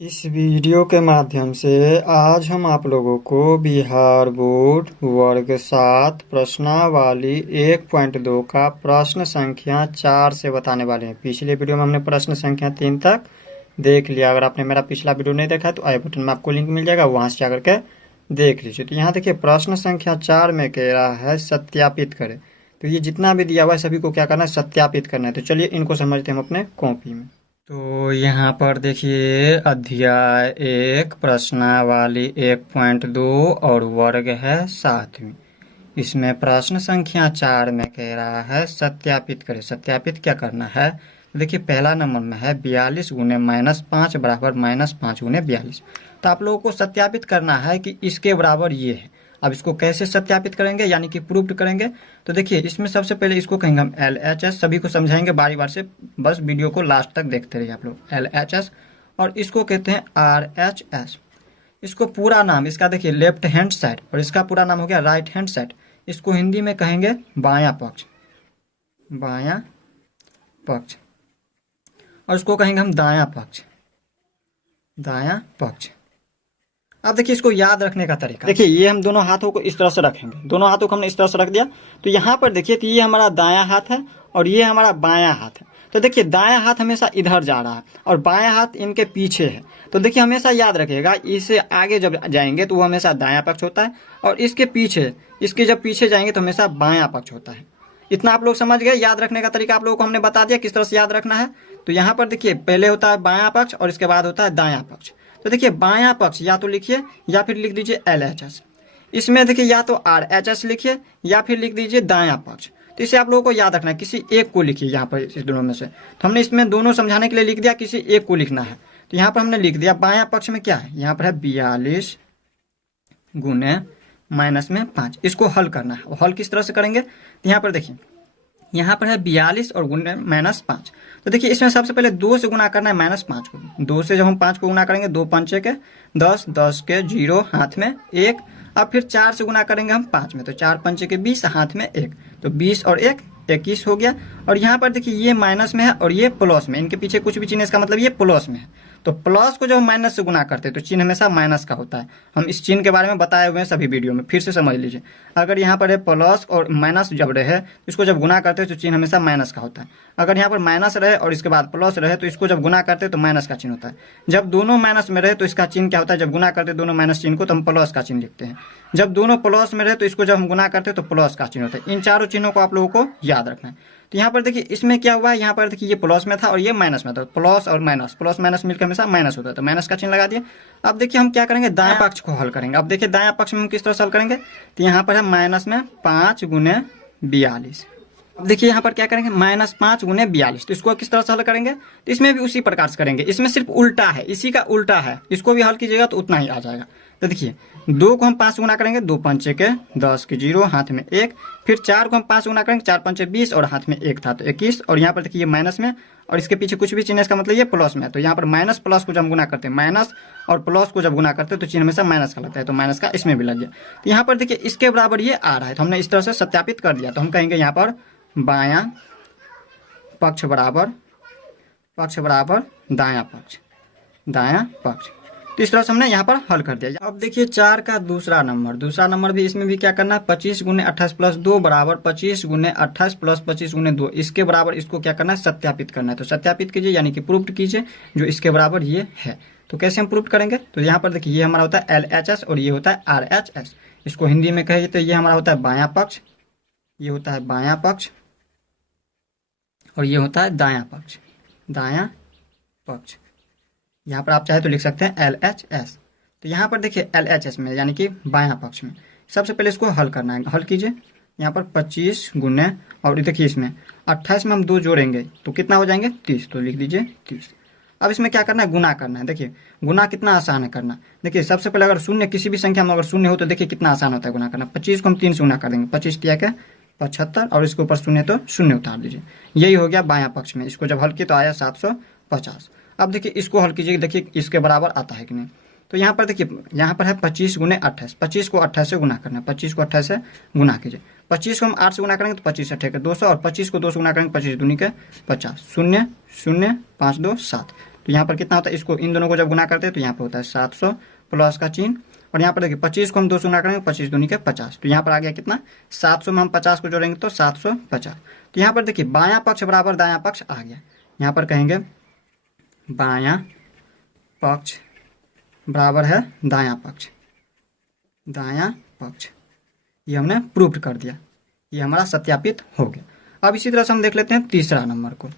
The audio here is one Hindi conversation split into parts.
इस वीडियो के माध्यम से आज हम आप लोगों को बिहार बोर्ड वर्ग 7 प्रश्नावली 1.2 का प्रश्न संख्या 4 से बताने वाले हैं। पिछले वीडियो में हमने प्रश्न संख्या 3 तक देख लिया। अगर आपने मेरा पिछला वीडियो नहीं देखा तो आई बटन में आपको लिंक मिल जाएगा, वहां से जाकर के देख लीजिए। तो यहाँ देखिए प्रश्न संख्या 4 में कह रहा है सत्यापित करें। तो ये जितना भी दिया हुआ है सभी को क्या करना है, सत्यापित करना है। तो चलिए इनको समझते हैं हम अपने कॉपी में। तो यहाँ पर देखिए अध्याय 1 प्रश्नावली 1.2 और वर्ग है 7वीं। इसमें प्रश्न संख्या 4 में कह रहा है सत्यापित करें। सत्यापित क्या करना है, देखिए पहला नंबर में है 42 गुने -5 बराबर -5 गुने 42। तो आप लोगों को सत्यापित करना है कि इसके बराबर ये है। अब इसको कैसे सत्यापित करेंगे यानी कि प्रूफ करेंगे। तो देखिए इसमें सबसे पहले इसको कहेंगे हम LHS, सभी को समझाएंगे बारी बार से, बस वीडियो को लास्ट तक देखते रहिए आप लोग। LHS और इसको कहते हैं RHS। इसको पूरा नाम इसका देखिए लेफ्ट हैंड साइड और इसका पूरा नाम हो गया राइट हैंड साइड। इसको हिंदी में कहेंगे बायां पक्ष, बायां पक्ष। और इसको कहेंगे हम दायां पक्ष, दायां पक्ष। अब देखिए इसको याद रखने का तरीका, देखिए ये हम दोनों हाथों को इस तरह से रखेंगे, दोनों हाथों को हमने इस तरह से रख दिया। तो यहाँ पर देखिए तो ये हमारा दायां हाथ है और ये हमारा बायां हाथ है। तो देखिए दायां हाथ हमेशा इधर जा रहा है और बायां हाथ इनके पीछे है। तो देखिए हमेशा याद रखिएगा, इससे आगे जब जाएंगे तो वो हमेशा दायां पक्ष होता है और इसके पीछे, इसके जब पीछे जाएंगे तो हमेशा बायां पक्ष होता है। इतना आप लोग समझ गए। याद रखने का तरीका आप लोगों को हमने बता दिया किस तरह से याद रखना है। तो यहाँ पर देखिए पहले होता है बायां पक्ष और इसके बाद होता है दायां पक्ष। तो देखिए बायां पक्ष या तो लिखिए या फिर लिख दीजिए LHS। इसमें देखिए या तो RHS लिखिए या फिर लिख दीजिए दायां पक्ष। तो इसे आप लोगों को याद रखना है, किसी एक को लिखिए यहाँ पर इस दोनों में से। तो हमने इसमें दोनों समझाने के लिए लिख दिया, किसी एक को लिखना है। तो यहाँ पर हमने लिख दिया बायां पक्ष में क्या है, यहाँ पर है 42 गुने -5। इसको हल करना है। हल किस तरह से करेंगे, तो यहाँ पर देखिए यहाँ पर है 42 और गुने -5। तो देखिए इसमें सबसे पहले 2 से गुना करना है -5 को। 2 से जब हम 5 को गुना करेंगे, 2 पंचे के 10, 10 के 0 हाथ में 1। अब फिर 4 से गुना करेंगे हम 5 में, तो 4 पंचे के 20 हाथ में 1, तो 20 और 1 21 हो गया। और यहाँ पर देखिए ये माइनस में है और ये प्लस में, इनके पीछे कुछ भी चिन्ह, इसका मतलब ये प्लस में है। तो प्लस को जब माइनस से गुना करते हैं तो चिन्ह हमेशा माइनस का होता है। हम इस चिन्ह के बारे में बताए हुए हैं सभी वीडियो में, फिर से समझ लीजिए। अगर यहाँ पर है प्लस और माइनस जब रहे तो इसको जब गुना करते हैं तो चिन्ह हमेशा माइनस का होता है। अगर यहाँ पर माइनस रहे और इसके बाद प्लस रहे तो इसको जब गुना करते हैं तो माइनस का चिन्ह होता है। जब दोनों माइनस में रहे तो इसका चिन्ह क्या होता है, जब गुना करते हैं दोनों माइनस चिन्ह को तो हम प्लस का चिन्ह लिखते हैं। जब दोनों प्लस में रहे तो इसको जब हम गुना करते हैं तो प्लस का चिन्ह होता है। इन चारों चिन्हों को आप लोगों को याद रखना है। तो यहाँ पर देखिए इसमें क्या हुआ है, यहाँ पर देखिए ये प्लस में था और ये माइनस में था। प्लस और माइनस, प्लस माइनस मिलकर हमेशा माइनस होता है, तो माइनस का चिन्ह लगा दिया। अब देखिए हम क्या करेंगे, दायां पक्ष को हल करेंगे। अब देखिए दायां पक्ष में हम किस तरह से हल करेंगे, तो यहाँ पर है -5 गुने 42। अब देखिए यहाँ पर क्या करेंगे, -5 गुने 42। तो इसको किस तरह से हल करेंगे, तो इसमें भी उसी प्रकार से करेंगे। इसमें सिर्फ उल्टा है, इसी का उल्टा है। इसको भी हल कीजिएगा तो उतना ही आ जाएगा। तो देखिए 2 को हम 5 गुना करेंगे, 2 पंचे के 10 के 0 हाथ में 1। फिर 4 को हम 5 गुना करेंगे, 4 पंचे 20 और हाथ में 1 था तो 21। और यहाँ पर देखिए ये माइनस में और इसके पीछे कुछ भी चिन्ह, इसका मतलब ये प्लस में। तो यहाँ पर माइनस प्लस को जब हम गुना करते हैं, माइनस और प्लस को जब गुना करते हैं तो चिन्ह हमेशा माइनस का लगता है, तो माइनस का इसमें भी लग गया। तो यहाँ पर देखिए इसके बराबर ये आ रहा है, तो हमने इस तरह से सत्यापित कर दिया। तो हम कहेंगे यहाँ पर बायां पक्ष बराबर दायां पक्ष, दायां पक्ष। तो इस तरह से हमने यहाँ पर हल कर दिया। अब देखिए 4 का दूसरा नंबर भी, इसमें भी क्या करना है, 25 गुने 28 प्लस 2 बराबर 25 गुने 28 प्लस 25 गुने 2। इसके बराबर इसको क्या करना है, सत्यापित करना है। तो सत्यापित कीजिए यानी कि प्रूफ कीजिए जो इसके बराबर ये है। तो कैसे हम प्रूफ करेंगे, तो यहाँ पर देखिए ये हमारा होता है LHS और ये होता है RHS। इसको हिंदी में कहिए तो ये हमारा होता है बायां पक्ष, ये होता है बायां पक्ष और ये होता है दायां पक्ष, दायां पक्ष। यहाँ पर आप चाहे तो लिख सकते हैं LHS। तो यहाँ पर देखिए LHS में यानी कि बायां पक्ष में सबसे पहले इसको हल करना है। हल कीजिए, यहाँ पर 25 गुने और देखिए इसमें 28 में हम 2 जोड़ेंगे तो कितना हो जाएंगे 30, तो लिख दीजिए 30। अब इसमें क्या करना है, गुना करना है। देखिए गुना कितना आसान है करना। देखिए सबसे पहले अगर शून्य, किसी भी संख्या में अगर शून्य हो तो देखिए कितना आसान होता है गुना करना। 25 को हम 3 से गुना कर देंगे, 25 तिया के 75 और इसके ऊपर शून्य तो शून्य उतार दीजिए। यही हो गया बायां पक्ष में। इसको जब हल किया तो आया 750। अब देखिए इसको हल कीजिए, देखिए इसके बराबर आता है कि नहीं। तो यहाँ पर देखिए यहाँ पर है 25 गुने 28। 25 को 28 से गुना करना है, 25 को 28 से गुना कीजिए। 25 को हम 8 से गुना करेंगे तो 25 अठे 200 और 25 को 2 से गुना करेंगे 25 दूनी के 50। 0 0 5 2 7। तो यहाँ पर कितना होता है, इसको इन दोनों को जब गुना करते हैं तो यहाँ पर होता है 700 प्लस का चिन्ह, और यहाँ पर देखिए 25 को हम 2 से गुना करेंगे, 25 दूनी के 50, तो यहाँ पर आ गया कितना 700 में हम 50 को जोड़ेंगे तो 750। तो यहाँ पर देखिए बायां पक्ष बराबर दायां पक्ष आ गया, यहाँ पर कहेंगे बायां पक्ष बराबर है दायां पक्ष, दायां पक्ष, ये हमने प्रूव कर दिया, ये हमारा सत्यापित हो गया। अब इसी तरह से हम देख लेते हैं तीसरा नंबर को।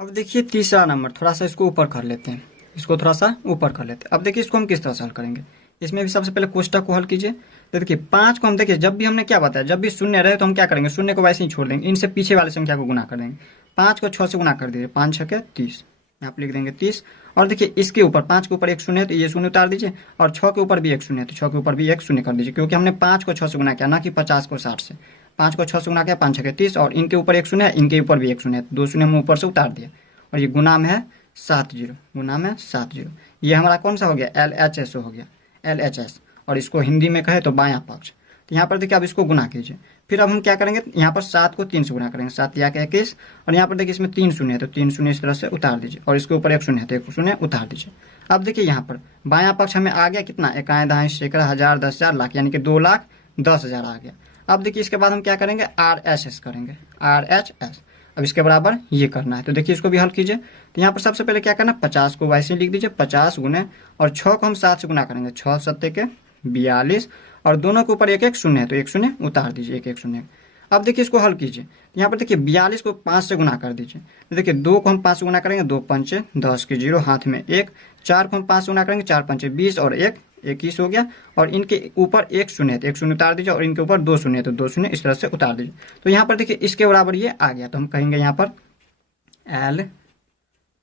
अब देखिए तीसरा नंबर, थोड़ा सा इसको ऊपर कर लेते हैं, इसको थोड़ा सा ऊपर कर लेते हैं। अब देखिए इसको हम किस तरह से हल करेंगे, इसमें भी सबसे पहले कोष्टक को हल कीजिए। तो देखिए 5 को हम देखिए जब भी हमने क्या बताया, जब भी शून्य रहे तो हम क्या करेंगे, शून्य को वैसे ही छोड़ देंगे, इनसे पीछे वाले संख्या को गुना कर देंगे। 5 को 6 से गुना कर दीजिए, 5 6 के 30, यहाँ पर लिख देंगे 30। और देखिए इसके ऊपर 5 के ऊपर एक शून्य है तो ये शून्य उतार दीजिए, और 6 के ऊपर भी एक शून्य है तो 6 के ऊपर भी एक शून्य कर दीजिए, क्योंकि हमने 5 को 6 से गुना किया, ना कि 50 को 60 से। 5 को 6 से गुना किया, 5 6 के 30, और इनके ऊपर एक शून्य है, इनके ऊपर भी एक शून्य है, 2 शून्य हम ऊपर से उतार दिया, और ये गुना में है 70, गुना में 70। ये हमारा कौन सा हो गया, LHS हो गया, LHS, और इसको हिंदी में कहे तो बायां पक्ष। तो यहाँ पर देखिए अब इसको गुना कीजिए, फिर अब हम क्या करेंगे, यहाँ पर 7 को 3 से गुना करेंगे, 7 या 21, और यहाँ पर देखिए इसमें 3 शून्य है तो 3 शून्य इस तरह से उतार दीजिए, और इसके ऊपर एक शून्य है तो एक शून्य उतार दीजिए। अब देखिए यहाँ पर बायां पक्ष हमें आ गया कितना, इकाई दहाई सैकड़ा हजार 10,000 लाख, यानी कि 2,10,000 आ गया। अब देखिए इसके बाद हम क्या करेंगे, RHS करेंगे, RHS। अब इसके बराबर ये करना है, तो देखिए इसको भी हल कीजिए। तो यहाँ पर सबसे पहले क्या करना, 50 को वैसे ही लिख दीजिए, 50 गुने, और 6 को हम 7 से गुना करेंगे, 6 7 के 42, और दोनों के ऊपर एक एक शून्य है तो एक शून्य उतार दीजिए, एक एक शून्य। अब देखिए इसको हल कीजिए, तो यहाँ पर देखिए 42 को 5 से गुना कर दीजिए, तो देखिए 2 को हम 5 से गुना करेंगे, 2 पंचे 10 के 0, हाथ में 1, 4 को हम 5 से गुना करेंगे, 4 पंचे 20, और 1 21 हो गया, और इनके ऊपर एक शून्य है तो एक शून्य उतार दीजिए, और इनके ऊपर 2 शून्य है तो 2 शून्य इस तरह से उतार दीजिए। तो यहाँ पर देखिए इसके बराबर ये आ गया, तो हम कहेंगे यहाँ पर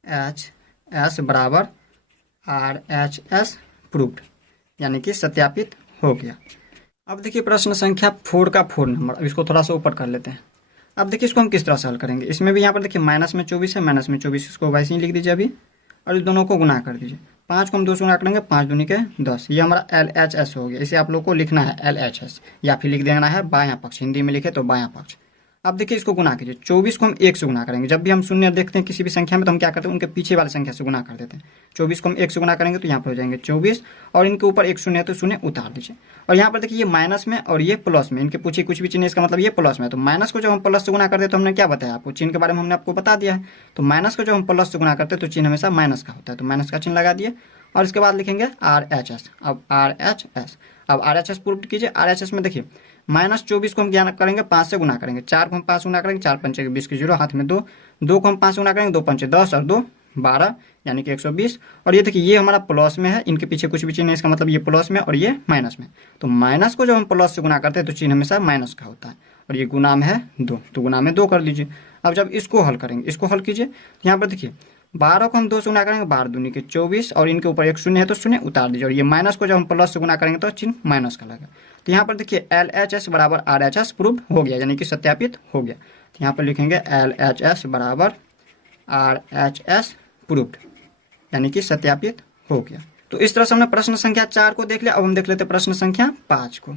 LHS बराबर RHS प्रूव्ड, यानी कि सत्यापित हो गया। अब देखिए प्रश्न संख्या 4 का 4 नंबर, अब इसको थोड़ा सा ऊपर कर लेते हैं। अब देखिए इसको हम किस तरह से हल करेंगे, इसमें भी यहाँ पर देखिए माइनस में 24 है, माइनस में 24, इसको वैसे ही लिख दीजिए अभी, और इस दोनों को गुना कर दीजिए। 5 को हम 2 से गुना करेंगे, 5 दूनी के 10, ये हमारा LHS हो गया। इसे आप लोग को लिखना है LHS, या फिर लिख देना है बायां पक्ष, हिंदी में लिखे तो बायां पक्ष। अब देखिए इसको गुना कीजिए, 24 को हम 1 से गुना करेंगे, जब भी हम शून्य देखते हैं किसी भी संख्या में तो हम क्या करते हैं, उनके पीछे वाली संख्या से गुना कर देते हैं। 24 को हम 1 से गुना करेंगे तो यहाँ पर हो जाएंगे 24, और इनके ऊपर एक शून्य है तो शून्य उतार दीजिए। और यहाँ पर देखिए ये माइनस में और ये प्लस में, इनके पूछे कुछ भी चिन्ह, इसका मतलब ये प्लस में, तो माइनस को जब हम प्लस से गुना करते तो हमने क्या बताया आपको, चिन्ह के बारे में हमने आपको बता दिया है। तो माइनस को जब हम प्लस से गुना करते तो चिन्ह हमेशा माइनस का होता है, तो माइनस का चिन्ह लगा दिए, और इसके बाद लिखेंगे RHS। अब RHS प्रूव कीजिए। RHS में देखिए -24 को हम क्या करेंगे, 5 से गुना करेंगे, 4 को हम 5 से गुना करेंगे, 4 पंचे 20 के 0, हाथ में 2, 2 को हम 5 से गुना करेंगे, 2 पंचे 10, और 2 12, यानी कि 120। और ये देखिए ये हमारा प्लस में है, इनके पीछे कुछ भी चिन्ह है, इसका मतलब ये प्लस में और ये माइनस में। तो माइनस को जब हम प्लस से गुना करते हैं तो चिन्ह हमेशा माइनस का होता है, और ये गुना में है 2, तो गुना में 2 कर लीजिए। अब जब इसको हल करेंगे, इसको हल कीजिए, तो यहाँ पर देखिए 12 को हम 2 से गुना करेंगे, 12 दूनी के 24, और इनके ऊपर एक शून्य है तो शून्य उतार दीजिए, और ये माइनस को जब हम प्लस से गुना करेंगे तो चिन्ह माइनस का लगा। तो यहाँ पर देखिए LHS बराबर RHS प्रूव हो गया, यानी कि सत्यापित हो गया। तो यहाँ पर लिखेंगे LHS बराबर RHS प्रूव्ड, यानी कि सत्यापित हो गया। तो इस तरह से हमने प्रश्न संख्या 4 को देख लिया। अब हम देख लेते हैं प्रश्न संख्या 5 को।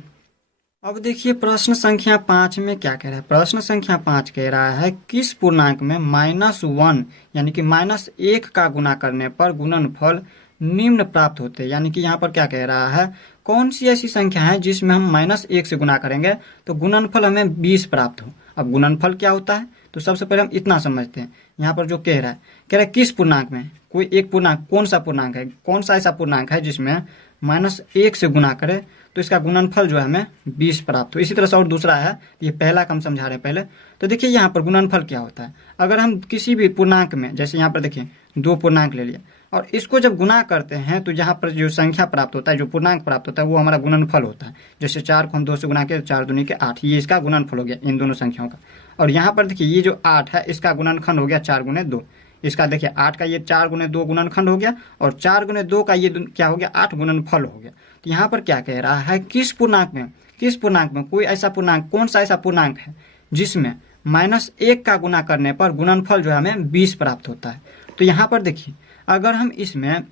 अब देखिए प्रश्न संख्या 5 में क्या कह रहा है। प्रश्न संख्या 5 कह रहा है किस पूर्णांक में -1 यानी कि -1 का गुना करने पर गुणनफल निम्न प्राप्त होते हैं। यानी कि यहाँ पर क्या कह रहा है, कौन सी ऐसी संख्या है जिसमें हम -1 से गुना करेंगे तो गुणनफल हमें 20 प्राप्त हो। अब गुणनफल क्या होता है, तो सबसे पहले हम इतना समझते हैं। यहाँ पर जो कह रहा है किस पूर्णांक में, कोई एक पूर्णांक, कौन सा पूर्णांक है, कौन सा ऐसा पूर्णांक है जिसमें -1 से गुना करे तो इसका गुणनफल जो है हमें 20 प्राप्त हो। इसी तरह से और दूसरा है, ये पहला का हम समझा रहे हैं पहले। तो देखिए यहाँ पर गुणनफल क्या होता है, अगर हम किसी भी पूर्णांक में, जैसे यहाँ पर देखिए 2 पूर्णांक ले लिया और इसको जब गुना करते हैं तो यहाँ पर जो संख्या प्राप्त होता है, जो पूर्णांक प्राप्त होता है, वो हमारा गुणनफल होता है। जैसे 4 को हम 2 से गुना किया, 4 दूनी के 8, ये इसका गुणनफल हो गया इन दोनों संख्याओं का। और यहाँ पर देखिए ये जो 8 है इसका गुणनखंड हो गया 4 गुने 2। इसका देखिए 8 का ये 4 गुने 2 गुणनखंड हो गया, और 4 गुने 2 का ये क्या हो गया, 8 गुणनफल हो गया। तो यहाँ पर क्या कह रहा है, किस पूर्णांक में कोई ऐसा पूर्णांक, कौन सा ऐसा पूर्णांक है जिसमें -1 का गुना करने पर गुणनफल जो है हमें 20 प्राप्त होता है। तो यहाँ पर देखिए अगर हम इसमें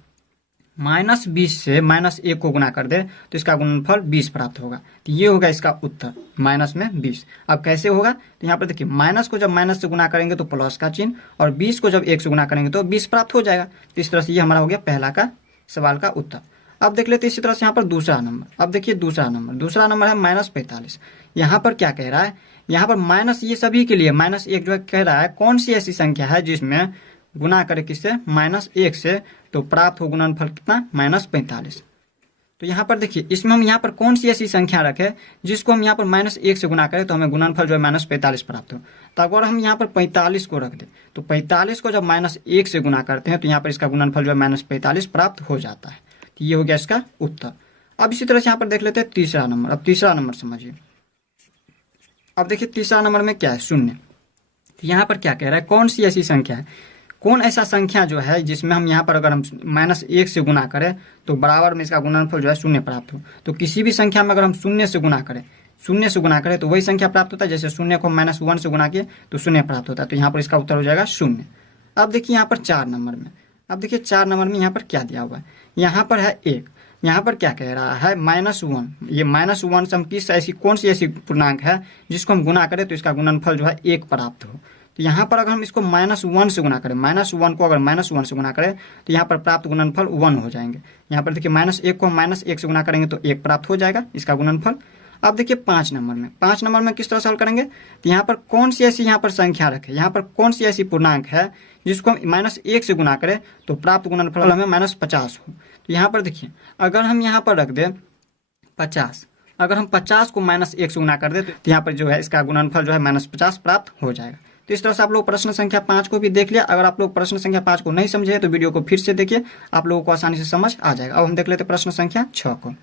-20 से -1 को गुना कर दे तो इसका गुणनफल 20 प्राप्त होगा। तो ये होगा इसका उत्तर, -20। अब कैसे होगा, तो यहाँ पर देखिए माइनस को जब माइनस से गुना करेंगे तो प्लस का चिन्ह, और 20 को जब 1 से गुना करेंगे तो 20 प्राप्त हो जाएगा। तो इस तरह से ये हमारा हो गया पहला का सवाल का उत्तर। अब देख लेते हैं इसी तरह से यहाँ पर दूसरा नंबर। अब देखिए दूसरा नंबर है -45। यहाँ पर क्या कह रहा है, यहाँ पर माइनस ये सभी के लिए -1 जो है कह रहा है कौन सी ऐसी संख्या है जिसमें गुना करे किससे, -1 से, तो प्राप्त हो गुणनफल कितना, -45। तो यहाँ पर देखिए इसमें हम यहाँ पर कौन सी ऐसी संख्या रखें जिसको हम यहाँ पर -1 से गुना करें तो हमें गुणनफल जो है -45 प्राप्त हो। तो अगर हम यहाँ पर 45 को रख दें तो 45 को जब -1 से गुना करते हैं तो यहाँ पर इसका गुणनफल जो है -45 प्राप्त हो जाता है। तो ये हो गया इसका उत्तर। अब इसी तरह से यहाँ पर देख लेते हैं तीसरा नंबर। अब तीसरा नंबर समझिए। अब देखिए तीसरा नंबर में क्या है, 0। तो यहाँ पर क्या कह रहा है, कौन सी ऐसी संख्या है, कौन ऐसा संख्या जो है जिसमें हम यहाँ पर अगर हम -1 से गुना करें तो बराबर में इसका गुणनफल जो है 0 प्राप्त हो। तो किसी भी संख्या में अगर हम 0 से गुना करें तो वही संख्या प्राप्त होता है। जैसे 0 को -1 से गुना किए तो 0 प्राप्त होता है। तो यहाँ पर इसका उत्तर हो जाएगा 0। अब देखिए यहाँ पर 4 नंबर में, अब देखिए 4 नंबर में यहाँ पर क्या दिया हुआ है, यहाँ पर है 1। यहाँ पर क्या कह रहा है, -1। ये -1 से हम कौन सी ऐसी पूर्णांक है जिसको हम गुना करें तो इसका गुणनफल जो है 1 प्राप्त हो। तो यहाँ पर अगर हम इसको -1 से गुना करें, -1 को अगर -1 से गुना करें तो यहाँ पर प्राप्त गुणनफल 1 हो जाएंगे। यहाँ पर देखिए -1 को -1 से गुना करेंगे तो 1 प्राप्त हो जाएगा इसका गुणनफल। अब देखिए 5 नंबर में किस तरह से हल करेंगे, तो यहाँ पर कौन सी ऐसी यहाँ पर संख्या रखें, यहाँ पर कौन सी ऐसी पूर्णांक है जिसको हम -1 से गुना करें तो प्राप्त गुणनफल हमें -50 हो। तो यहाँ पर देखिए अगर हम यहाँ पर रख दें 50, अगर हम 50 को -1 से गुना कर दे तो यहाँ पर जो है इसका गुणनफल जो है -50 प्राप्त हो जाएगा। तो इस तरह से आप लोग प्रश्न संख्या 5 को भी देख लिया। अगर आप लोग प्रश्न संख्या 5 को नहीं समझे तो वीडियो को फिर से देखिए, आप लोगों को आसानी से समझ आ जाएगा। अब हम देख लेते हैं प्रश्न संख्या 6 को।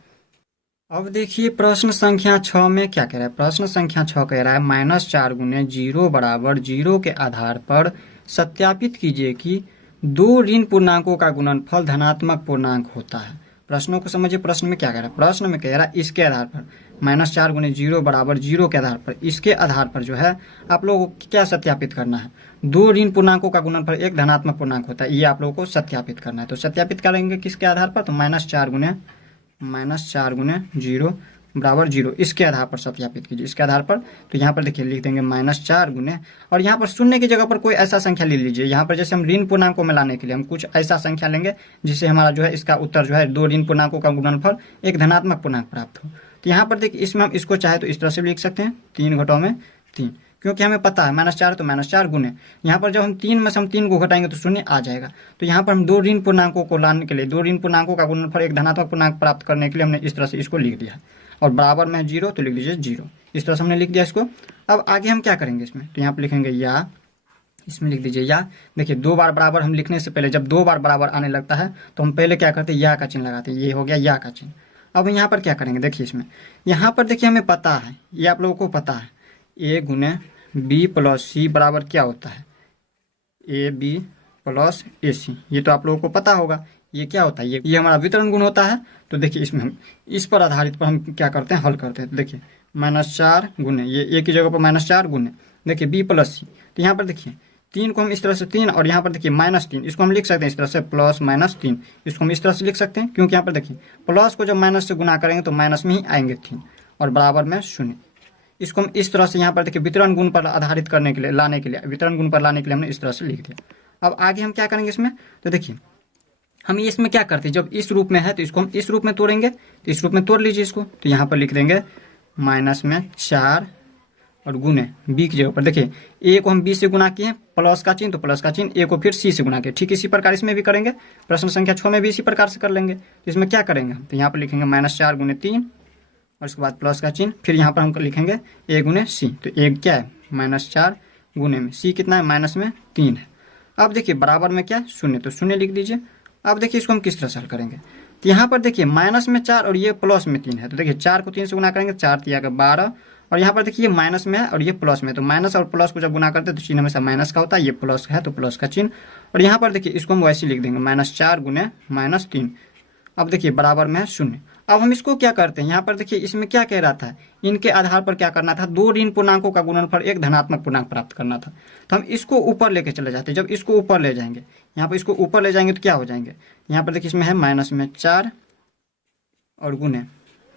अब देखिए प्रश्न संख्या 6 में क्या कह रहा है, प्रश्न संख्या 6 कह रहा है -4 गुने 0 बराबर 0 के आधार पर सत्यापित कीजिए कि 2 ऋण पूर्णांकों का गुणनफल धनात्मक पूर्णांक होता है। प्रश्नों को समझिए, प्रश्न में क्या कह रहा है, प्रश्न में कह रहा है इसके आधार पर -4 गुने 0 बराबर 0 के आधार पर, इसके आधार पर जो है आप लोगों को क्या सत्यापित करना है, 2 ऋण पूर्णांकों का गुणनफल एक धनात्मक पूर्णांक होता है, ये आप लोगों को सत्यापित करना है। तो सत्यापित करेंगे किसके आधार पर, तो -4 गुने 0 बराबर 0 इसके आधार पर सत्यापित कीजिए, इसके आधार पर। तो यहाँ पर देखिए लिख देंगे -4 गुने, और यहाँ पर शून्य की जगह पर कोई ऐसा संख्या ले लीजिए। यहाँ पर जैसे हम ऋण पूर्णांकों में लाने के लिए हम कुछ ऐसा संख्या लेंगे जिससे हमारा जो है इसका उत्तर जो है 2 ऋण पूर्णांकों का गुणनफल एक धनात्मक पूर्णांक प्राप्त हो। तो यहाँ पर देखिए इसमें हम इसको चाहे तो इस तरह से भी लिख सकते हैं 3 घटाओ में 3, क्योंकि हमें पता है -4 तो -4 गुने, यहाँ पर जब हम 3 में से हम 3 को घटाएंगे तो 0 आ जाएगा। तो यहाँ पर हम 2 ऋण पूर्णांकों को लाने के लिए 2 ऋण पूर्णांकों का गुणनफल एक धनात्मक पूर्णांक प्राप्त करने के लिए हमने इस तरह से इसको लिख दिया, और बराबर में 0 तो लिख दीजिए 0, इस तरह से हमने लिख दिया इसको। अब आगे हम क्या करेंगे इसमें, तो यहाँ पर लिखेंगे या, इसमें लिख दीजिए या। देखिए 2 बार बराबर हम लिखने से पहले जब 2 बार बराबर आने लगता है तो हम पहले क्या करते हैं, या का चिन्ह लगाते हैं, ये हो गया या का चिन्ह। अब यहाँ पर क्या करेंगे, देखिए इसमें यहाँ पर देखिए हमें पता है, ये आप लोगों को पता है, a गुने b प्लस c बराबर क्या होता है, ab प्लस ac, ये तो आप लोगों को पता होगा ये क्या होता है, ये हमारा वितरण गुण होता है। तो देखिए इसमें हम इस पर आधारित पर हम क्या करते हैं, हल करते हैं। तो देखिए -4 गुने, ये a की जगह पर -4 गुने देखिए b प्लस c, तो यहाँ पर देखिए 3 को हम इस तरह से 3, और यहाँ पर देखिए -3, इसको हम लिख सकते हैं इस तरह से +-3, इसको हम इस तरह से लिख सकते हैं, क्योंकि यहाँ पर देखिए प्लस को जब माइनस से गुना करेंगे तो माइनस में ही आएंगे 3, और बराबर में 0। इसको हम इस तरह से यहाँ पर देखिए वितरण गुण पर आधारित करने के लिए, लाने के लिए, वितरण गुण पर लाने के लिए हमने इस तरह से लिख दिया। अब आगे हम क्या करेंगे इसमें, तो देखिए हम इसमें क्या करते हैं, जब इस रूप में है तो इसको हम इस रूप में तोड़ेंगे, तो इस रूप में तोड़ लीजिए इसको। तो यहाँ पर लिख देंगे -4 और गुने b की जगह पर देखिए a को हम b से गुना किए, प्लस का चिन्ह तो प्लस का चिन्ह, a को फिर c से गुना किए। ठीक इसी प्रकार इसमें भी करेंगे, प्रश्न संख्या 6 में भी इसी प्रकार से कर लेंगे। तो इसमें क्या करेंगे हम, तो यहाँ पर लिखेंगे -4 गुने 3 और उसके बाद प्लस का चिन्ह, फिर यहाँ पर हम लिखेंगे a गुने c। तो a क्या है -4 गुने में c कितना है -3 है। अब देखिए बराबर में क्या है 0, तो 0 लिख दीजिए। अब देखिए इसको हम किस तरह से हल करेंगे, तो यहाँ पर देखिए -4 और ये +3 है, तो देखिए 4 को 3 से गुना करेंगे, 4 3 12, और यहाँ पर देखिए ये माइनस में है और ये प्लस में, तो माइनस और प्लस को जब गुना करते हैं तो चिन्ह हमेशा माइनस का होता है, ये प्लस का है तो प्लस का चिन्ह। और यहाँ पर देखिए इसको हम वैसे लिख देंगे -4 गुने -3। अब देखिए बराबर में है 0। अब हम इसको क्या करते हैं, यहाँ पर देखिए इसमें क्या कह रहा था, इनके आधार पर क्या करना था, दो ऋण पूर्णांकों का गुणनफल एक धनात्मक पूर्णांक प्राप्त करना था। तो हम इसको ऊपर लेके चले जाते हैं। जब इसको ऊपर ले जाएंगे, यहाँ पर इसको ऊपर ले जाएंगे तो क्या हो जाएंगे, यहाँ पर देखिए इसमें है माइनस में 4 और गुने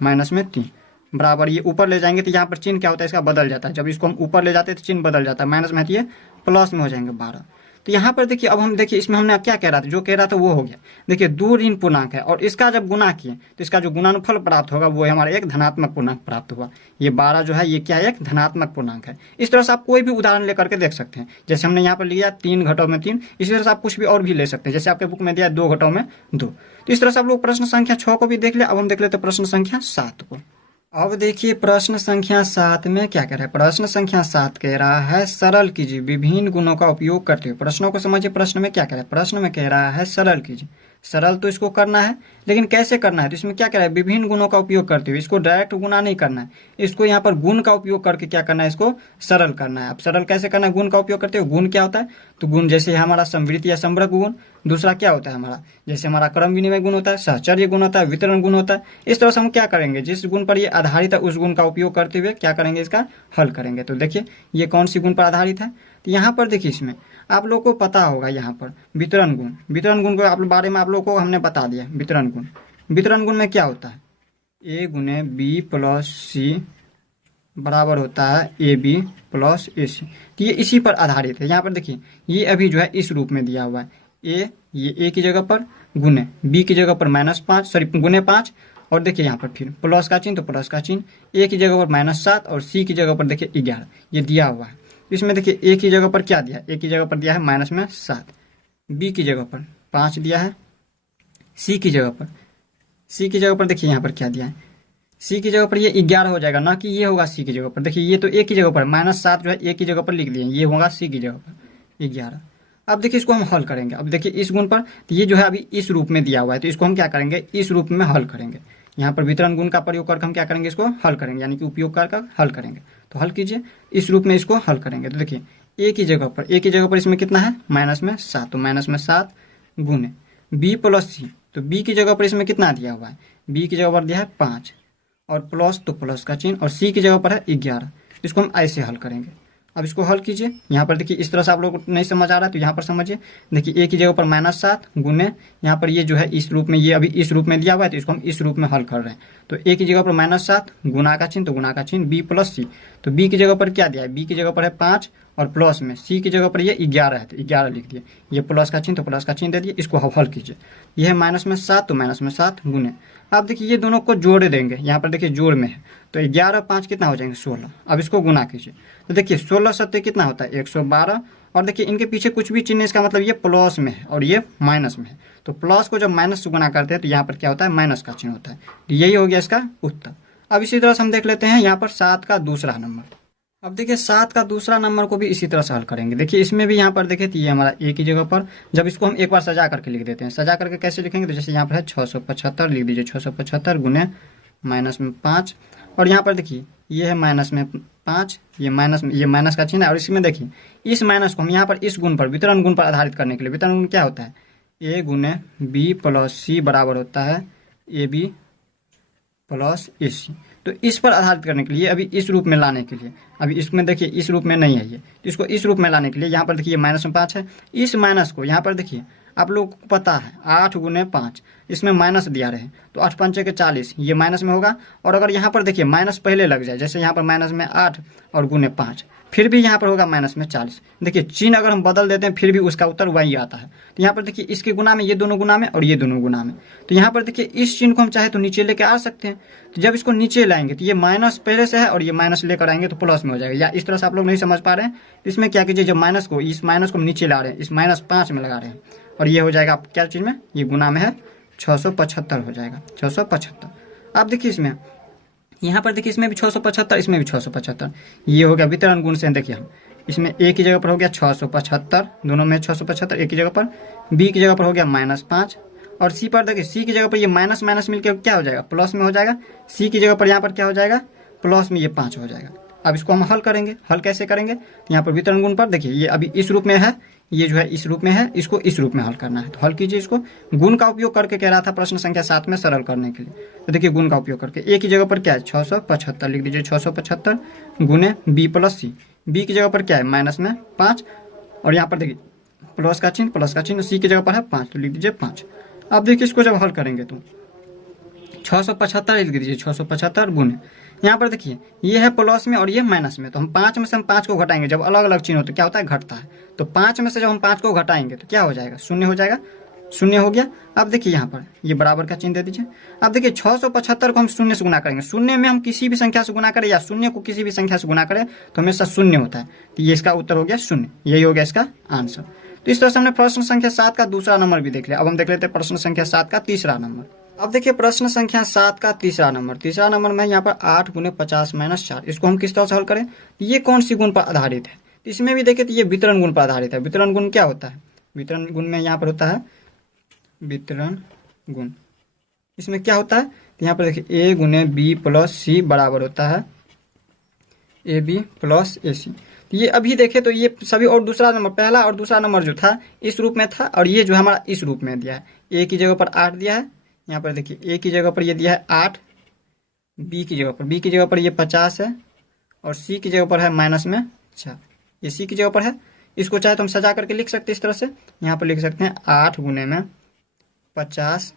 माइनस में 3 बराबर, ये ऊपर ले जाएंगे तो यहाँ पर चिन्ह क्या होता है, इसका बदल जाता है। जब इसको हम ऊपर ले जाते हैं तो चिन्ह बदल जाता है, माइनस में है तो ये प्लस में हो जाएंगे 12। तो यहाँ पर देखिए अब हम देखिए इसमें हमने क्या कह रहा था, जो कह रहा था वो हो गया। देखिए दो ऋण पूर्णांक है और इसका जब गुना किए तो इसका जो गुणनफल प्राप्त होगा वो हमारा एक धनात्मक पूर्णांक प्राप्त हुआ। ये 12 जो है ये क्या है, एक धनात्मक पूर्णांक है। इस तरह से आप कोई भी उदाहरण लेकर के देख सकते हैं। जैसे हमने यहाँ पर लिया 3 घटों में 3, इसी तरह से आप कुछ भी और भी ले सकते हैं। जैसे आपके बुक में दिया 2 घटों में 2। तो इस तरह से आप लोग प्रश्न संख्या 6 को भी देख लिया। अब हम देख लेते हैं प्रश्न संख्या 7 को। अब देखिए प्रश्न संख्या 7 में क्या कह रहा है। प्रश्न संख्या 7 कह रहा है सरल कीजिए विभिन्न गुणों का उपयोग करते हुए। प्रश्नों को समझिए, प्रश्न में क्या कह रहा है। प्रश्न में कह रहा है सरल कीजिए। सरल तो इसको करना है, लेकिन कैसे करना है, तो इसमें क्या कह रहा है, विभिन्न गुणों का उपयोग करते हुए। इसको डायरेक्ट गुना नहीं करना है, इसको यहाँ पर गुण का उपयोग करके क्या करना है, इसको सरल करना है। अब सरल कैसे करना है, गुण का उपयोग करते हुए। गुण क्या होता है, तो गुण जैसे हमारा समवृत्ति या समग्र गुण। दूसरा क्या होता है हमारा, जैसे हमारा क्रम विनिमय गुण होता है, सहचर्य गुण होता है, वितरण गुण होता है। इस तरह से हम क्या करेंगे, जिस गुण पर ये आधारित है उस गुण का उपयोग करते हुए क्या करेंगे, इसका हल करेंगे। तो देखिए ये कौन सी गुण पर आधारित है, तो यहाँ पर देखिए इसमें आप लोग को पता होगा, यहाँ पर वितरण गुण। वितरण गुण को बारे में आप लोग को हमने बता दिया। वितरण गुण, वितरण गुण में क्या होता है, ए गुने बी प्लस सी बराबर होता है ए बी प्लस ए सी। तो ये इसी पर आधारित है। यहाँ पर देखिए ये अभी जो है इस रूप में दिया हुआ है, ये ए की जगह पर गुने बी की जगह पर -5 सॉरी गुने 5, और देखिए यहाँ पर फिर प्लस का चिन्ह, तो प्लस का चिन्ह, ए की जगह पर -7 और सी की जगह पर देखिए 11 ये दिया हुआ है। इसमें देखिए ए की जगह पर क्या दिया है, ए की जगह पर दिया है -7, बी की जगह पर 5 दिया है, सी की जगह पर देखिए यहाँ पर क्या दिया है, सी की जगह पर ये 11 हो जाएगा, ना कि ये होगा सी की जगह पर। देखिए ये तो ए की जगह पर -7 जो है ए की जगह पर लिख दिए, ये होगा सी की जगह पर 11। अब देखिए इसको हम हल करेंगे। अब देखिए इस गुण पर तो ये जो है अभी इस रूप में दिया हुआ है, तो इसको हम क्या करेंगे, इस रूप में हल करेंगे। यहाँ पर वितरण गुण का प्रयोग करके हम क्या करेंगे, इसको हल करेंगे, यानी कि उपयोग कर हल करेंगे। तो हल कीजिए, इस रूप में इसको हल करेंगे। तो देखिए ए की जगह पर इसमें कितना है, -7, तो -7 गुने बी प्लस सी, तो बी की जगह पर इसमें कितना दिया हुआ है, बी की जगह पर दिया है 5 और प्लस, तो प्लस का चिन्ह, और सी की जगह पर है 11। इसको हम ऐसे हल करेंगे। अब इसको हल कीजिए। यहाँ पर देखिए इस तरह से आप लोग को नहीं समझ आ रहा है तो यहाँ पर समझिए। देखिए ए की जगह पर -7 गुने, यहाँ पर ये जो है इस रूप में, ये अभी इस रूप में दिया हुआ है तो इसको हम इस रूप में हल कर रहे हैं। तो ए की जगह पर -7 गुना का चिन्ह, तो गुना का चिन्ह बी प्लस सी, तो बी की जगह पर क्या दिया है, बी की जगह पर है 5 और प्लस में सी की जगह पर ये 11 है तो 11 लिख दिए, ये प्लस का चिन्ह तो प्लस का चिन्ह दे दिए। इसको हल कीजिए, ये है -7 तो -7 गुने। अब देखिए ये दोनों को जोड़ देंगे, यहाँ पर देखिए जोड़ में है तो 11 5 कितना हो जाएंगे 16। अब इसको गुना कीजिए, तो देखिए 16 सत्ते कितना होता है 112, और देखिए इनके पीछे कुछ भी चिन्ह, इसका मतलब ये प्लस में है और ये माइनस में है। तो प्लस को जब माइनस से गुना करते हैं तो यहाँ पर क्या होता है, माइनस का चिन्ह होता है। तो यही हो गया इसका उत्तर। अब इसी तरह से हम देख लेते हैं यहाँ पर 7 का दूसरा नंबर। अब देखिए 7 का दूसरा नंबर को भी इसी तरह से हल करेंगे। देखिए इसमें भी यहाँ पर देखिए तो ये हमारा ए की जगह पर, जब इसको हम एक बार सजा करके लिख देते हैं, सजा करके कैसे लिखेंगे, तो जैसे यहाँ पर है 675 लिख दीजिए, 675 गुने -5, और यहाँ पर देखिए ये है -5, ये माइनस का चिन्ह है। और इसमें देखिए इस माइनस को हम यहाँ पर इस गुण पर, वितरण गुण पर आधारित करने के लिए, वितरण गुण क्या होता है, ए गुने बी प्लस सी बराबर होता है ए बी प्लस ए सी। तो इस पर आधारित करने के लिए, अभी इस रूप में लाने के लिए, अभी इसमें देखिए इस रूप में नहीं है ये, इसको इस रूप में लाने के लिए यहाँ पर देखिए -5 है। इस माइनस को यहाँ पर देखिए आप लोग को पता है 8 गुने 5, इसमें माइनस दिया रहे तो 8 पंचे के 40, ये माइनस में होगा। और अगर यहाँ पर देखिए माइनस पहले लग जाए, जैसे यहाँ पर माइनस में 8 और गुने 5, फिर भी यहाँ पर होगा माइनस में 40। देखिए चिन्ह अगर हम बदल देते हैं फिर भी उसका उत्तर वही आता है। तो यहाँ पर देखिए इसके गुना में ये दोनों गुना में और ये दोनों गुना में, तो यहाँ पर देखिए इस चिन्ह को हम चाहे तो नीचे लेके आ सकते हैं। तो जब इसको नीचे लाएंगे तो ये माइनस पहले से है और ये माइनस लेकर आएंगे तो प्लस में हो जाएगा। या इस तरह से आप लोग नहीं समझ पा रहे हैं, इसमें क्या कीजिए, जब माइनस को, इस माइनस को हम नीचे ला रहे हैं, इस -5 में लगा रहे हैं, और ये हो जाएगा आप क्या चीज में, ये गुना में है 675 हो जाएगा, 675। अब देखिए इसमें, यहाँ पर देखिए इसमें भी 675, इसमें भी 675, ये हो गया वितरण गुण से। देखिए हम इसमें ए की जगह पर हो गया 675, दोनों में 675, ए की जगह पर, बी की जगह पर हो गया -5, और सी पर देखिए सी की जगह पर ये माइनस माइनस मिलकर क्या हो जाएगा, प्लस में हो जाएगा। सी की जगह पर यहाँ पर क्या हो जाएगा, प्लस में ये 5 हो जाएगा। अब इसको हम हल करेंगे। हल कैसे करेंगे, यहाँ पर वितरण गुण पर देखिए ये अभी इस रूप में है, ये जो है इस रूप में है, इसको इस रूप में हल करना है। तो हल कीजिए इसको। गुण का उपयोग करके कह रहा था प्रश्न संख्या 7 में सरल करने के लिए। तो देखिए गुण का उपयोग करके ए की जगह पर क्या है 675 लिख दीजिए, 675 गुने बी प्लस सी। बी की जगह पर क्या है माइनस में 5 और यहाँ पर देखिए प्लस का चिन्ह, सी की जगह पर है 5 तो लिख दीजिए 5। अब देखिए इसको जब हल करेंगे तो 675 लिख दीजिए, 675 गुने यहाँ पर देखिए ये है प्लस में और ये माइनस में, तो हम 5 में से हम 5 को घटाएंगे। जब अलग अलग चिन्ह होते क्या होता है घटता है, तो 5 में से जब हम 5 को घटाएंगे तो क्या हो जाएगा शून्य हो जाएगा, शून्य हो गया। अब देखिए यहाँ पर ये बराबर का चिन्ह दे दीजिए। अब देखिए 675 को हम शून्य से गुना करेंगे, शून्य में हम किसी भी संख्या से गुना करें या शून्य को किसी भी संख्या से गुना करें तो हमेशा शून्य होता है, तो ये इसका उत्तर हो गया शून्य, यही हो गया इसका आंसर। तो इस तरह से हमने प्रश्न संख्या 7 का दूसरा नंबर भी देख लिया। अब हम देख लेते हैं प्रश्न संख्या 7 का तीसरा नंबर। अब देखिए प्रश्न संख्या 7 का तीसरा नंबर में यहाँ पर 8 गुने 50 माइनस 4, इसको हम किस तरह से हल करें। ये कौन सी गुण पर आधारित है, तो इसमें भी देखिए तो ये वितरण गुण पर आधारित है। वितरण गुण क्या होता है, वितरण गुण में यहाँ पर होता है वितरण गुण, इसमें क्या होता है तो यहाँ पर देखिए ए गुने बी प्लस सी बराबर होता है ए बी प्लस ए सी। तो ये अभी देखें तो ये सभी और दूसरा नंबर, पहला और दूसरा नंबर जो था इस रूप में था और ये जो हमारा इस रूप में दिया है। ए की जगह पर 8 दिया है, यहाँ पर देखिए ए की जगह पर ये दिया है 8, बी की जगह पर ये 50 है और सी की जगह पर है माइनस में 4, ये सी की जगह पर है। इसको चाहे तो हम सजा करके लिख सकते हैं इस तरह से, यहाँ पर लिख सकते हैं 8 गुने में 50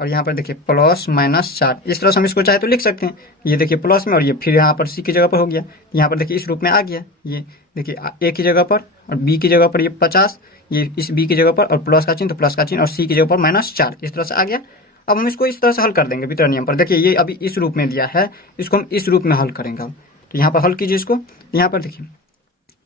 और यहाँ पर देखिए प्लस माइनस 4, इस तरह से हम इसको चाहे तो लिख सकते हैं। ये देखिए प्लस में और ये फिर यहाँ पर सी की जगह पर हो गया, यहाँ पर देखिए इस रूप में आ गया। ये देखिए ए की जगह पर और बी की जगह पर ये 50, ये इस बी की जगह पर और प्लस का चिन्ह तो प्लस का चिन्ह और सी की जगह पर माइनस 4, इस तरह से आ गया। अब हम इसको इस तरह से हल कर देंगे वितरण नियम पर। देखिए ये अभी इस रूप में दिया है, इसको हम इस रूप में हल करेंगे। अब तो यहाँ पर हल कीजिए इसको। यहाँ पर देखिए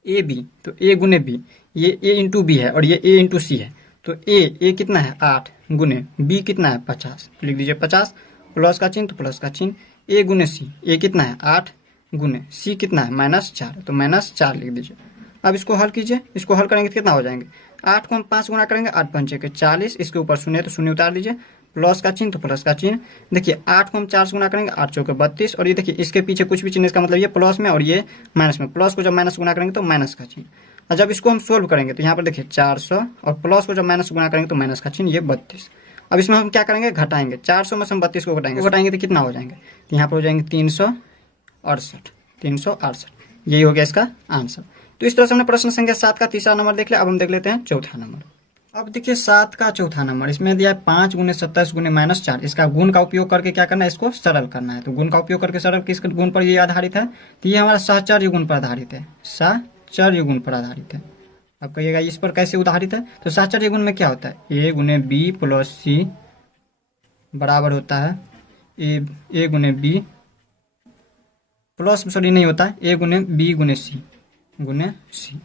ए बी, तो ए गुने बी, ये ए इंटू बी है और ये ए इंटू सी है, तो ए कितना है 8 गुने बी कितना है 50, लिख दीजिए 50 प्लस का चिन्ह तो प्लस का चिन्ह, ए गुने सी, ए कितना है 8 गुने सी कितना है माइनस 4 तो माइनस 4 लिख दीजिए। अब इसको हल कीजिए, इसको हल करेंगे तो कितना हो जाएंगे 8 को हम 5 गुना करेंगे, 8 पंचे के 40, इसके ऊपर शून्य तो शून्य उतार दीजिए, प्लस का चिन्ह तो प्लस का चिन्ह। देखिए 8 को हम 4 से गुना करेंगे, 8 चौके 32 और ये देखिए इसके पीछे कुछ भी चिन्ह, इसका मतलब ये प्लस में और ये माइनस में, प्लस को जब माइनस गुना करेंगे तो माइनस का चिन्ह। और जब इसको हम सोल्व करेंगे तो यहाँ पर देखिए 400 और प्लस को जब माइनस गुना करेंगे तो माइनस का चिन्ह, ये 32। अब इसमें हम क्या करेंगे घटाएंगे, 400 में से हम 32 को घटाएंगे तो कितना हो जाएंगे, तो यहाँ पर हो जाएंगे 368, यही हो गया इसका आंसर। तो इस तरह से हमने प्रश्न संख्या 7 का तीसरा नंबर देख लिया। अब हम देख लेते हैं चौथा नंबर। अब देखिए 7 का चौथा नंबर, इसमें दिया है 5 गुने 27 गुने माइनस 4, इसका गुण का उपयोग करके क्या करना है, इसको सरल करना है। तो गुण का उपयोग करके सरल किस गुण पर ये आधारित है, तो ये हमारा सहचर्य गुण पर आधारित है, सहचर्य गुण पर आधारित है। अब कहिएगा इस पर कैसे उदाहरित है, तो सहचर्य गुण में क्या होता है ए गुने बी प्लस सी बराबर होता है ए गुने बी प्लस सॉरी नहीं होता है ए गुने बी गुने सी,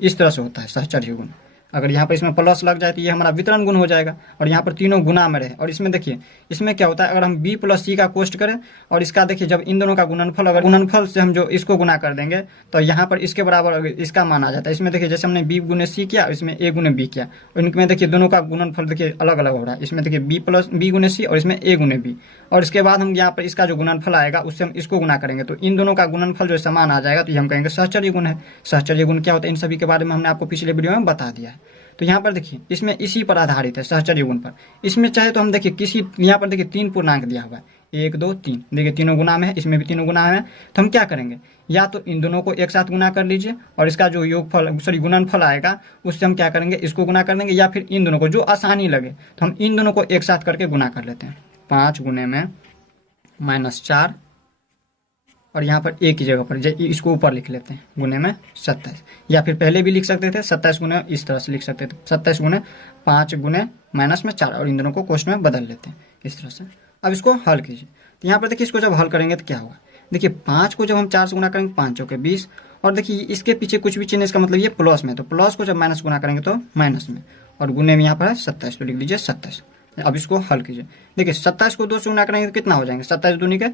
इस तरह से होता है सहचर्य गुण। अगर यहाँ पर इसमें प्लस लग जाए तो ये हमारा वितरण गुण हो जाएगा और यहाँ पर तीनों गुना में रहे। और इसमें देखिए इसमें क्या होता है, अगर हम b प्लस सी का कोष्ट करें और इसका देखिए जब इन दोनों का गुणनफल, अगर गुणनफल से हम जो इसको गुना कर देंगे तो यहाँ पर इसके बराबर इसका मान आ जाता है। इसमें देखिए जैसे हमने b गुने सी किया, इसमें a गुने b किया और इनमें देखिए दोनों का गुणनफल देखिए अलग अलग हो रहा है। इसमें देखिए b गुने सी और इसमें a गुने b, और इसके बाद हम यहाँ पर इसका जो गुणनफल आएगा उससे हम इसको गुना करेंगे तो इन दोनों का गुणनफल जो समान आ जाएगा, तो ये हम कहेंगे सहचर्य गुण है। सहचर्य गुण क्या होता है इन सभी के बारे में हमने आपको पिछले वीडियो में बता दिया है। तो यहाँ पर देखिए इसमें इसी पर आधारित है सहचर्य गुण पर। इसमें चाहे तो हम देखिए किसी, यहाँ पर देखिए 3 पूर्णांक दिया हुआ है 1 2 3, देखिए तीनों गुना में है, इसमें भी तीनों गुना में है। तो हम क्या करेंगे, या तो इन दोनों को एक साथ गुना कर लीजिए और इसका जो योगफल गुणनफल आएगा उससे हम क्या करेंगे इसको गुना कर देंगे, या फिर इन दोनों को जो आसानी लगे तो हम इन दोनों को एक साथ करके गुना कर लेते हैं। 5 गुने में माइनस 4 और यहाँ पर ए की जगह पर इसको ऊपर लिख लेते हैं गुने में 27, या फिर पहले भी लिख सकते थे 27 गुने, इस तरह से लिख सकते थे 27 गुने 5 गुने माइनस में 4 और इन दोनों को क्वेश्चन में बदल लेते हैं इस तरह से। अब इसको हल कीजिए, तो यहाँ पर देखिए इसको जब हल करेंगे तो क्या होगा, देखिए 5 को जब हम 4 से गुना करेंगे 5 चौके 20 और देखिए इसके पीछे कुछ भी चिन्ह, इसका मतलब ये प्लस में, तो प्लस को जब माइनस गुना करेंगे तो माइनस में, और गुने में यहाँ पर है 27 तो लिख लीजिए 27। अब इसको हल कीजिए, देखिए 27 को 2 से गुना करेंगे तो कितना हो जाएंगे, 27 दूनी के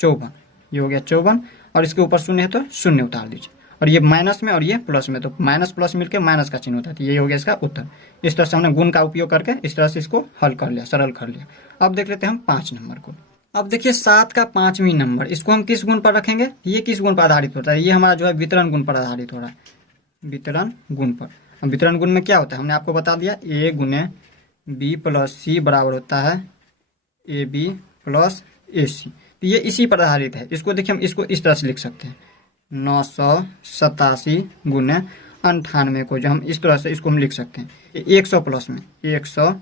54, ये हो गया 54 और इसके ऊपर शून्य है तो शून्य उतार दीजिए, और ये माइनस में और ये प्लस में, तो माइनस प्लस मिलकर माइनस का चिन्ह होता है, तो ये हो गया इसका उत्तर। इस तरह से हमने गुण का उपयोग करके इस तरह से इसको हल कर लिया, सरल कर लिया। अब देख लेते हैं हम 5 नंबर को। अब देखिए 7 का 5वां नंबर, इसको हम किस गुण पर रखेंगे, ये किस गुण पर आधारित होता है, ये हमारा जो है वितरण गुण पर आधारित हो रहा है, वितरण गुण पर। अब वितरण गुण में क्या होता है हमने आपको बता दिया, ए गुने बी प्लस सी बराबर होता है ए बी प्लस ए सी। तो ये इसी पर आधारित है। इसको देखिए हम इसको इस तरह से लिख सकते हैं 987 गुने 98 को जो हम इस तरह से इसको हम लिख सकते हैं 100 प्लस में 100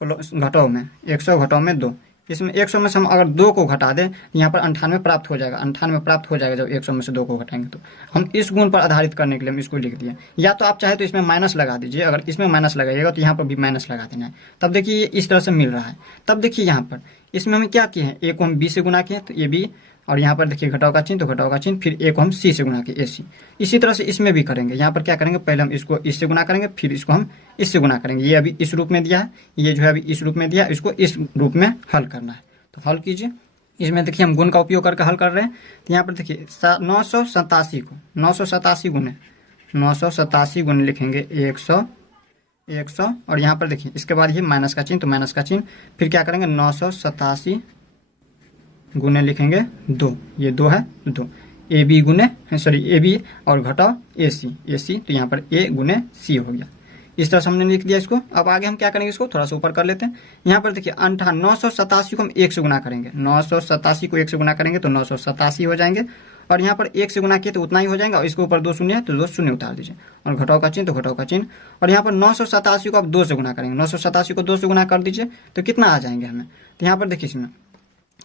प्लस घटाओ में 100 घटाओ में 2। इसमें 100 में से हम अगर 2 को घटा दें तो यहाँ पर 98 प्राप्त हो जाएगा। 98 प्राप्त हो जाएगा जब 100 में से 2 को घटाएंगे तो। हम इस गुण पर आधारित करने के लिए हम इसको लिख दिए। या तो आप चाहे तो इसमें माइनस लगा दीजिए, अगर इसमें माइनस लगाइएगा तो यहाँ पर भी माइनस लगा देना है। तब देखिए ये इस तरह से मिल रहा है। तब देखिए यहाँ पर इसमें हम क्या किए हैं, ए को हम बी से गुना किए तो ए बी, और यहाँ पर देखिए घटाव का चिन्ह तो घटाव का चिन्ह, फिर ए को हम सी से गुना किए ए सी। इसी तरह से इसमें भी करेंगे। यहाँ पर क्या करेंगे, पहले हम इसको इससे गुना करेंगे, फिर इसको हम इससे गुना करेंगे। ये अभी इस रूप में दिया है, ये जो है अभी इस रूप में दिया है, इसको इस रूप में हल करना है। तो हल कीजिए। इसमें देखिए हम गुण का उपयोग करके हल कर रहे हैं। तो यहाँ पर देखिए 987 को 987 गुने 987 गुने लिखेंगे 100 और यहाँ पर देखिए इसके बाद ये माइनस का चिन्ह, तो माइनस का चिन्ह, फिर क्या करेंगे 987 गुने लिखेंगे 2, ये 2 है 2, ए बी गुने सॉरी ए बी और घटाओ ए सी, तो यहाँ पर ए गुने सी हो गया। इस तरह से हमने लिख दिया इसको। अब आगे हम क्या करेंगे, इसको थोड़ा सा ऊपर कर लेते हैं। यहाँ पर देखिए 987 को हम 1 से गुना करेंगे, 987 को 1 से गुना करेंगे तो 987 हो जाएंगे, और यहाँ पर 1 से गुना किए तो उतना ही हो जाएगा, और इसके ऊपर 2 शून्य है तो 2 शून्य उतार दीजिए, और घटाव का चिन्ह तो घटाव का चिन्ह। और यहाँ पर 987 को आप 2 से गुना करेंगे, 987 को 2 से गुना कर दीजिए तो कितना आ जाएंगे हमें। तो यहाँ पर देखिए इसमें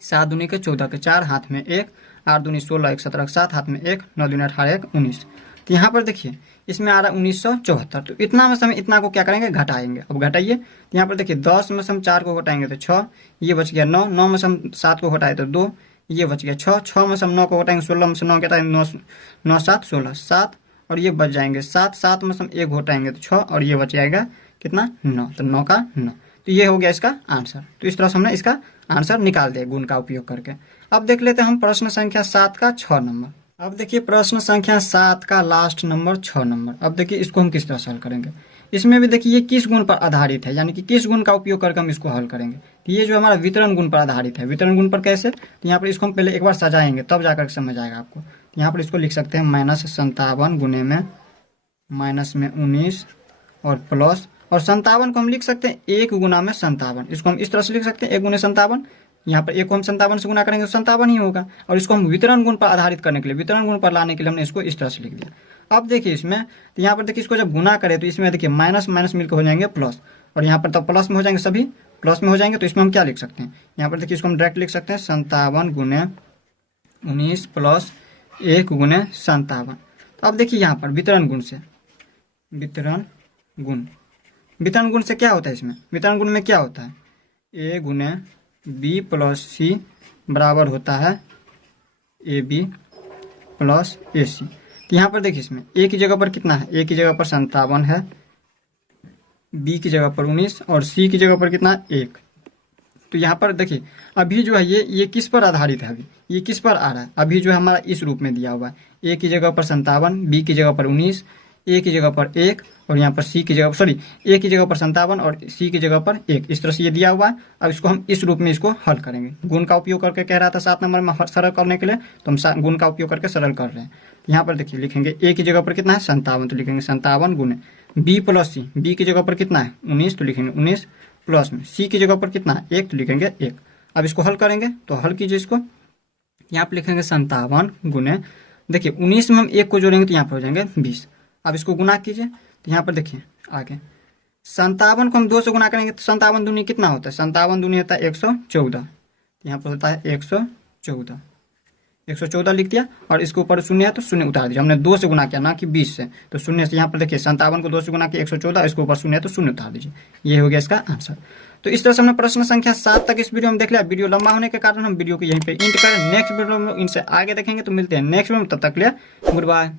7 दूनी के 14 के 4 हाथ में 1, 8 दूनी 16 1 17 7 हाथ में 1, 9 दूनी 18 1 19। तो यहाँ पर देखिए इसमें आ रहा है 1974। तो इतना में से हम इतना को क्या करेंगे, घटाएंगे। अब घटाइए। तो यहाँ पर देखिए 10 में से हम 4 को घटाएंगे तो 6, ये बच गया 9, 9 में से हम 7 को घटाए तो 2, ये बच गया 6, 6 में से हम 9 को घटाएंगे 16 में से 9 घटाएंगे 9 7 16 7, और ये बच जाएंगे 7, 7 में से हम 1 घटाएंगे तो 6, और ये बच जाएगा कितना 9, तो 9 का 9। तो ये हो गया इसका आंसर। तो इस तरह से हमने इसका आंसर निकाल दिया गुण का उपयोग करके। अब देख लेते हैं हम प्रश्न संख्या 7 का 6 नंबर। अब देखिए प्रश्न संख्या 7 का लास्ट नंबर 6 नंबर। अब देखिए इसको हम किस तरह से हल करेंगे। इसमें भी देखिए ये किस गुण पर आधारित है, यानी कि किस गुण का उपयोग करके हम इसको हल करेंगे। तो ये जो हमारा वितरण गुण पर आधारित है। वितरण गुण पर कैसे, तो यहाँ पर इसको हम पहले एक बार सजाएंगे तब जाकर समझ आएगा आपको। तो यहाँ पर इसको लिख सकते हैं -57 गुने में -19 और प्लस, और 57 को हम लिख सकते हैं 1 गुना में 57। इसको हम इस तरह से लिख सकते हैं 1 गुने 57। यहाँ पर 1 को हम 57 से गुना करेंगे तो 57 ही होगा। और इसको हम वितरण गुण पर आधारित करने के लिए, वितरण गुण पर लाने के लिए हमने इसको इस तरह से लिख दिया। अब देखिए इसमें, तो यहाँ पर देखिए इसको जब गुना करें तो इसमें देखिए माइनस माइनस मिलकर हो जाएंगे प्लस, और यहाँ पर तब प्लस में हो जाएंगे, सभी प्लस में हो जाएंगे। तो इसमें हम क्या लिख सकते हैं, यहाँ पर देखिए इसको हम डायरेक्ट लिख सकते हैं 57 गुने 19 प्लस 1 गुने 57। तो अब देखिए यहाँ पर वितरण गुण से, वितरण गुण से क्या होता है, इसमें वितरण गुण में क्या होता है, ए गुने बी प्लस सी बराबर होता है ए बी प्लस ए सी। तो यहाँ पर देखिए इसमें ए की जगह पर कितना है, ए की जगह पर 57 है, बी की जगह पर 19 और सी की जगह पर कितना है 1। तो यहाँ पर देखिए अभी जो है ये किस पर आधारित है, अभी ये किस पर आ रहा है, अभी जो है हमारा इस रूप में दिया हुआ है, ए की जगह पर 57, बी की जगह पर 19, ए की जगह पर 1 और यहाँ पर सी की जगह सॉरी ए की जगह पर 57 और सी की जगह पर 1, इस तरह से ये दिया हुआ है। अब इसको हम इस रूप में इसको हल करेंगे। गुण का उपयोग करके कह रहा था 7 नंबर में सरल करने के लिए, तो हम गुण का उपयोग करके सरल कर रहे हैं। यहाँ पर देखिए लिखेंगे ए की जगह पर कितना है 57, तो लिखेंगे 57 गुने बी प्लस सी, बी की जगह पर कितना है 19, तो लिखेंगे 19 प्लस में सी की जगह पर कितना है 1, तो लिखेंगे 1। अब इसको हल करेंगे, तो हल कीजिए इसको। यहाँ पर लिखेंगे 57 गुने, देखिए 19 में हम 1 को जोड़ेंगे तो यहाँ पर हो जाएंगे 20। अब इसको गुना कीजिए, तो यहाँ पर देखिए आगे 57 को हम 2 से गुना करेंगे तो 57 दूनी कितना होता है, 57 दूनी होता है 114, यहाँ पर होता है 114 लिख दिया, और इसके ऊपर शून्य है तो शून्य उतार दीजिए। हमने 2 से गुना किया ना कि 20 से, तो शून्य से यहाँ पर देखिए 57 को 2 से गुना किया 114, इसके ऊपर शून्य है तो शून्य उतार दीजिए। ये हो गया इसका आंसर। तो इस तरह से हमने प्रश्न संख्या 7 तक इस वीडियो में देख लिया। वीडियो लंबा होने के कारण हम वीडियो को यहीं पे एंड करें। नेक्स्ट वीडियो में इनसे आगे देखेंगे, तो मिलते हैं नेक्स्ट वीडियो में, तब तक के लिए गुड बाय।